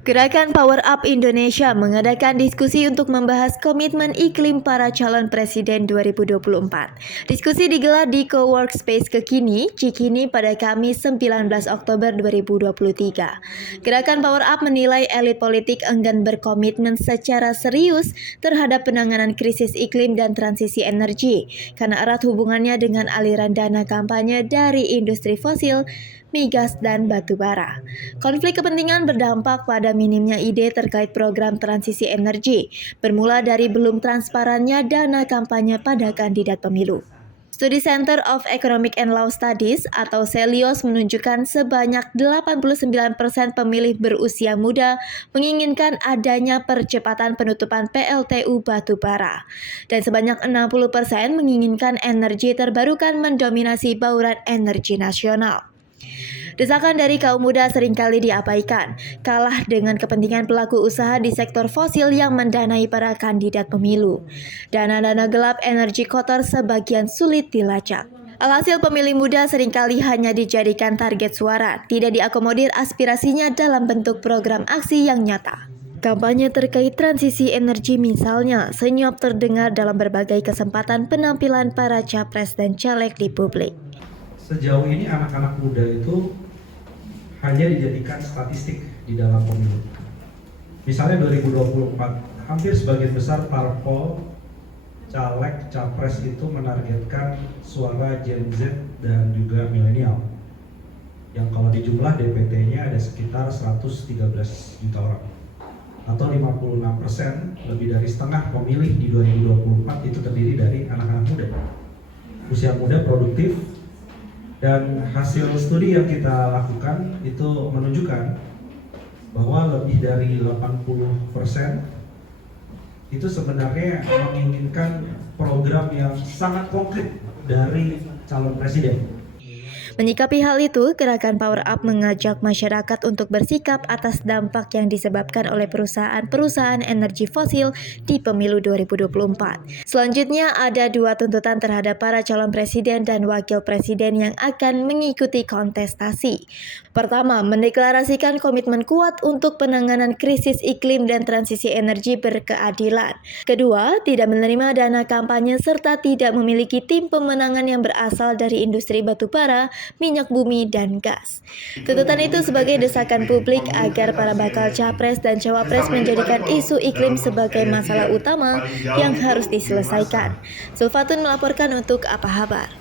Gerakan Power Up Indonesia mengadakan diskusi untuk membahas komitmen iklim para calon presiden 2024. Diskusi digelar di Coworkspace Kekini, Cikini pada Kamis 19 Oktober 2023. Gerakan Power Up menilai elit politik enggan berkomitmen secara serius terhadap penanganan krisis iklim dan transisi energi karena erat hubungannya dengan aliran dana kampanye dari industri fosil, migas, dan batu bara. Konflik kepentingan berdampak pada minimnya ide terkait program transisi energi, bermula dari belum transparannya dana kampanye pada kandidat pemilu. Studi Center of Economic and Law Studies atau CELIOS menunjukkan sebanyak 89% pemilih berusia muda menginginkan adanya percepatan penutupan PLTU batu bara, dan sebanyak 60% menginginkan energi terbarukan mendominasi bauran energi nasional. Desakan dari kaum muda seringkali diabaikan, kalah dengan kepentingan pelaku usaha di sektor fosil yang mendanai para kandidat pemilu. Dana-dana gelap energi kotor sebagian sulit dilacak. Alhasil pemilih muda seringkali hanya dijadikan target suara, tidak diakomodir aspirasinya dalam bentuk program aksi yang nyata. Kampanye terkait transisi energi misalnya senyap terdengar dalam berbagai kesempatan penampilan para capres dan caleg di publik. Sejauh ini anak-anak muda itu hanya dijadikan statistik di dalam pemilu. Misalnya 2024, hampir sebagian besar parpol, caleg, capres itu menargetkan suara Gen Z dan juga milenial. Yang kalau dijumlah DPT-nya ada sekitar 113 juta orang. Atau 56%, lebih dari setengah pemilih di 2024 itu terdiri dari anak-anak muda. Usia muda, produktif. Dan hasil studi yang kita lakukan itu menunjukkan bahwa lebih dari 80% itu sebenarnya menginginkan program yang sangat konkret dari calon presiden. Menyikapi hal itu, Gerakan Power Up mengajak masyarakat untuk bersikap atas dampak yang disebabkan oleh perusahaan-perusahaan energi fosil di pemilu 2024. Selanjutnya, ada dua tuntutan terhadap para calon presiden dan wakil presiden yang akan mengikuti kontestasi. Pertama, mendeklarasikan komitmen kuat untuk penanganan krisis iklim dan transisi energi berkeadilan. Kedua, tidak menerima dana kampanye serta tidak memiliki tim pemenangan yang berasal dari industri batubara, minyak bumi, dan gas. Tuntutan itu sebagai desakan publik agar para bakal capres dan cawapres menjadikan isu iklim sebagai masalah utama yang harus diselesaikan. Sulfatun melaporkan untuk Apa Kabar.